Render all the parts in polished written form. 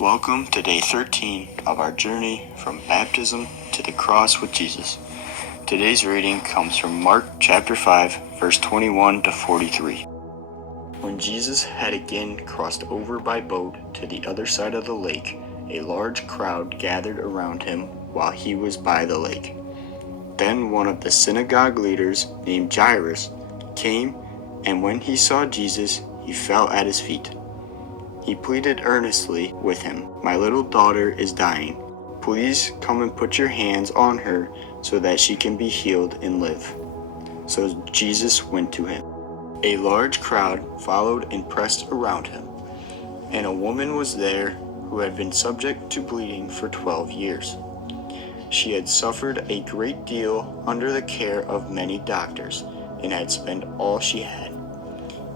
Welcome to day 13 of our journey from baptism to the cross with Jesus. Today's reading comes from Mark chapter 5, verse 21 to 43. When Jesus had again crossed over by boat to the other side of the lake, a large crowd gathered around him while he was by the lake. Then one of the synagogue leaders, named Jairus, came, and when he saw Jesus, he fell at his feet. He pleaded earnestly with him, "My little daughter is dying. Please come and put your hands on her so that she can be healed and live." So Jesus went to him. A large crowd followed and pressed around him, and a woman was there who had been subject to bleeding for 12 years. She had suffered a great deal under the care of many doctors, and had spent all she had.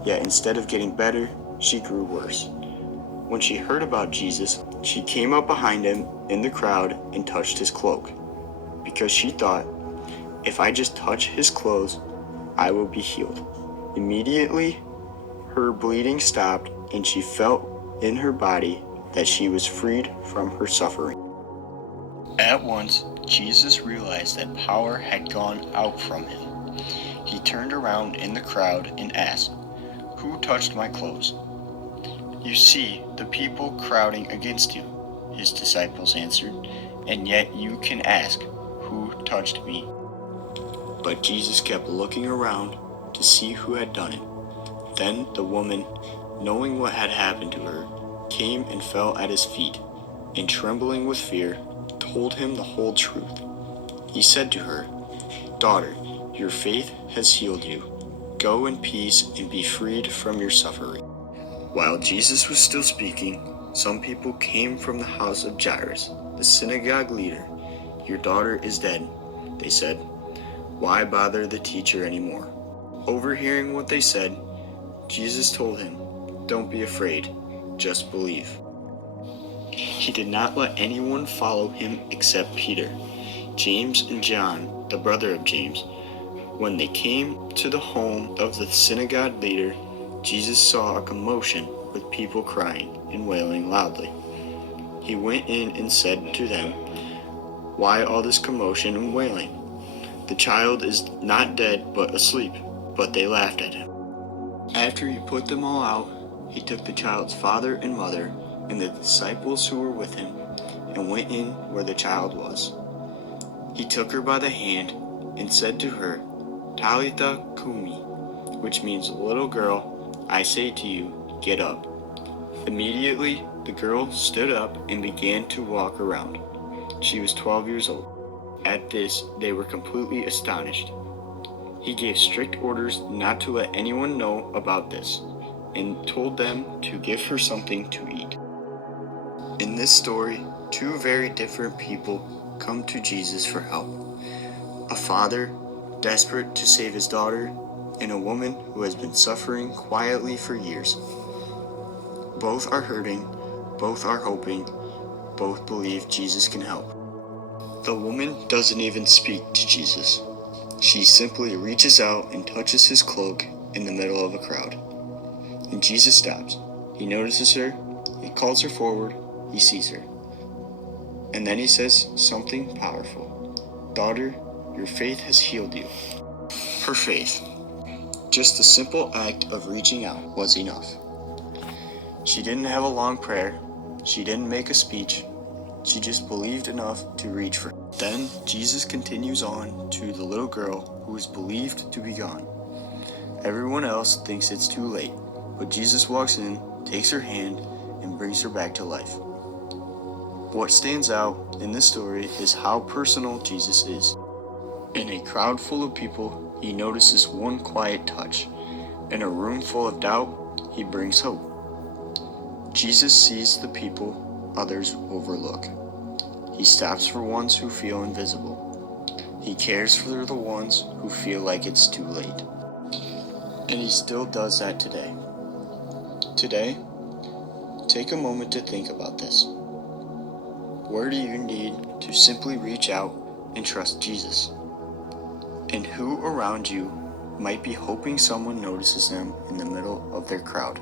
Yet instead of getting better, she grew worse. When she heard about Jesus, she came up behind him in the crowd and touched his cloak, because she thought, "If I just touch his clothes, I will be healed." Immediately, her bleeding stopped, and she felt in her body that she was freed from her suffering. At once, Jesus realized that power had gone out from him. He turned around in the crowd and asked, "Who touched my clothes?" "You see the people crowding against you," his disciples answered, "and yet you can ask, 'Who touched me?'" But Jesus kept looking around to see who had done it. Then the woman, knowing what had happened to her, came and fell at his feet, and trembling with fear, told him the whole truth. He said to her, "Daughter, your faith has healed you. Go in peace and be freed from your suffering." While Jesus was still speaking, some people came from the house of Jairus, the synagogue leader. "Your daughter is dead," they said. "Why bother the teacher anymore?" Overhearing what they said, Jesus told him, "Don't be afraid, just believe." He did not let anyone follow him except Peter, James, and John, the brother of James. When they came to the home of the synagogue leader, Jesus saw a commotion with people crying and wailing loudly. He went in and said to them, "Why all this commotion and wailing? The child is not dead but asleep." But they laughed at him. After he put them all out, he took the child's father and mother and the disciples who were with him and went in where the child was. He took her by the hand and said to her, "Talitha cumi," which means, "Little girl, I say to you, get up." Immediately, the girl stood up and began to walk around. She was 12 years old. At this, they were completely astonished. He gave strict orders not to let anyone know about this, and told them to give her something to eat. In this story, two very different people come to Jesus for help. A father, desperate to save his daughter, and a woman who has been suffering quietly for years. Both are hurting, both are hoping, both believe Jesus can help. The woman doesn't even speak to Jesus. She simply reaches out and touches his cloak in the middle of a crowd. And Jesus stops. He notices her, he calls her forward, he sees her. And then he says something powerful. "Daughter, your faith has healed you." Her faith, just the simple act of reaching out, was enough. She didn't have a long prayer. She didn't make a speech. She just believed enough to reach for him. Then Jesus continues on to the little girl who is believed to be gone. Everyone else thinks it's too late, but Jesus walks in, takes her hand, and brings her back to life. What stands out in this story is how personal Jesus is. In a crowd full of people, he notices one quiet touch. In a room full of doubt, he brings hope. Jesus sees the people others overlook. He stops for ones who feel invisible. He cares for the ones who feel like it's too late. And he still does that today. Today, take a moment to think about this. Where do you need to simply reach out and trust Jesus? And who around you might be hoping someone notices them in the middle of their crowd?